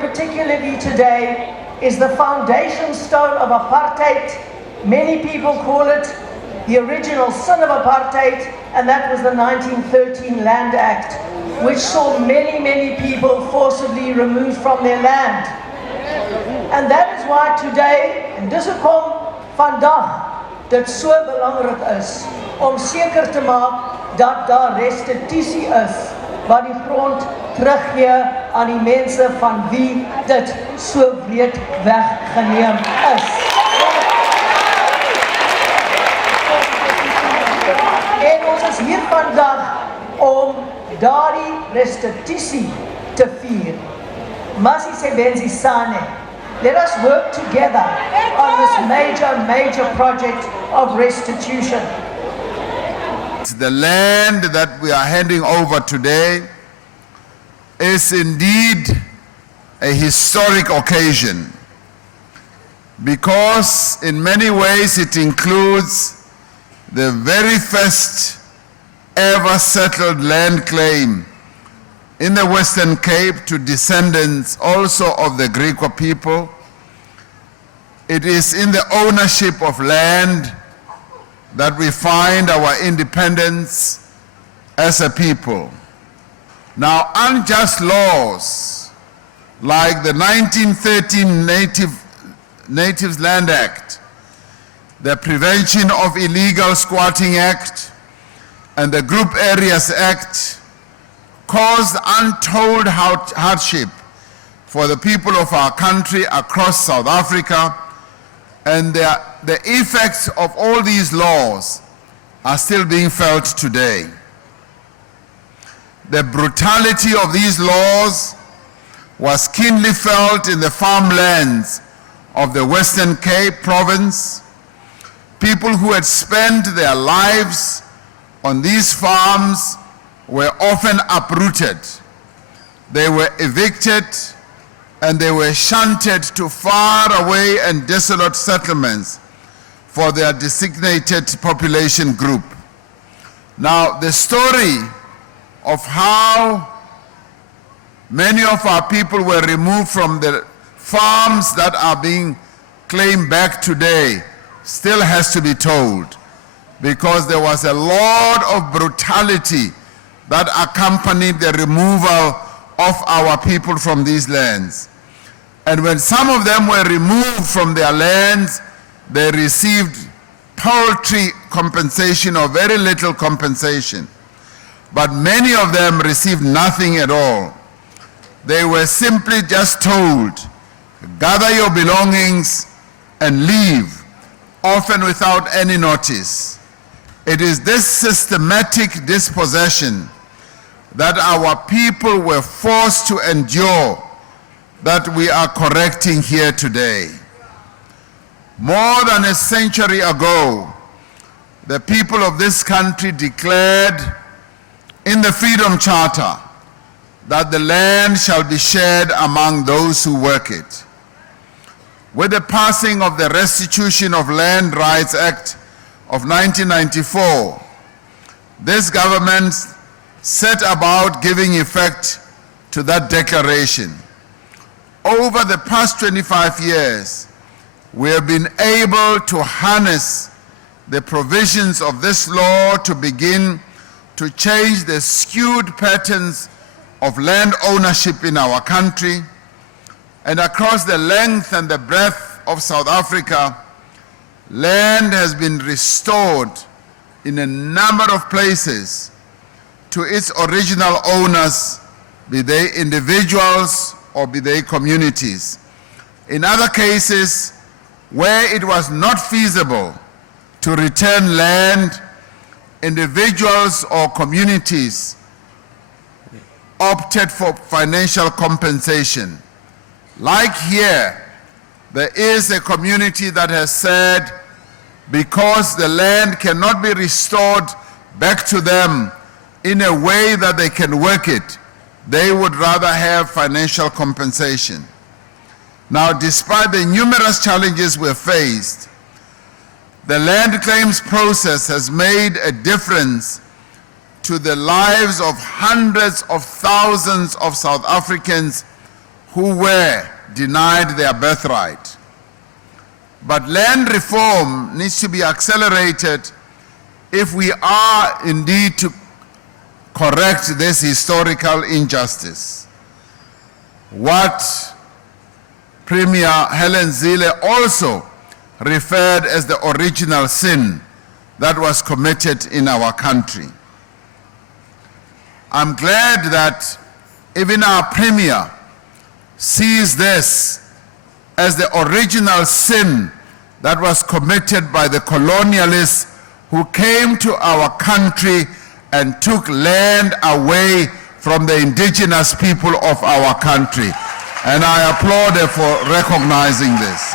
Particularly today is the foundation stone of apartheid. Many people call it the original sin of apartheid, and that was the 1913 Land Act, which saw many people forcibly removed from their land. And that is why today, en dis hoekom vandag dit so belangrik is om seker te maak dat daar restitusie is wat die grond teruggee aan die mense van wie dit so breed weggeneem is. En ons is hier vandag om daardie restitusie te vier. Masi sebenzi sane. Let us work together on this major project of restitution. The land that we are handing over today is indeed a historic occasion because in many ways it includes the very first ever settled land claim in the Western Cape to descendants also of the Griqua people. It is in the ownership of land that we find our independence as a people. Now, unjust laws like the 1913 Natives Land Act, the Prevention of Illegal Squatting Act, and the Group Areas Act caused untold hardship for the people of our country across South Africa, and the effects of all these laws are still being felt today. The brutality of these laws was keenly felt in the farmlands of the Western Cape province. People who had spent their lives on these farms were often uprooted. They were evicted and they were shunted to far away and desolate settlements for their designated population group. Now, the story of how many of our people were removed from the farms that are being claimed back today still has to be told, because there was a lot of brutality that accompanied the removal of our people from these lands. And when some of them were removed from their lands, they received paltry compensation or very little compensation. But many of them received nothing at all. They were simply just told, gather your belongings and leave, often without any notice. It is this systematic dispossession that our people were forced to endure that we are correcting here today. More than a century ago, the people of this country declared in the Freedom Charter that the land shall be shared among those who work it. With the passing of the Restitution of Land Rights Act of 1994, this government set about giving effect to that declaration. Over the past 25 years, we have been able to harness the provisions of this law to begin to change the skewed patterns of land ownership in our country. And across the length and the breadth of South Africa, land has been restored in a number of places to its original owners, be they individuals or be they communities. In other cases, where it was not feasible to return land, individuals or communities opted for financial compensation. Like here, there is a community that has said because the land cannot be restored back to them in a way that they can work it, they would rather have financial compensation. Now, despite the numerous challenges we've faced, the land claims process has made a difference to the lives of hundreds of thousands of South Africans who were denied their birthright. But land reform needs to be accelerated if we are indeed to correct this historical injustice. What Premier Helen Zille also referred as the original sin that was committed in our country. I'm glad that even our Premier sees this as the original sin that was committed by the colonialists who came to our country and took land away from the indigenous people of our country. And I applaud her for recognizing this.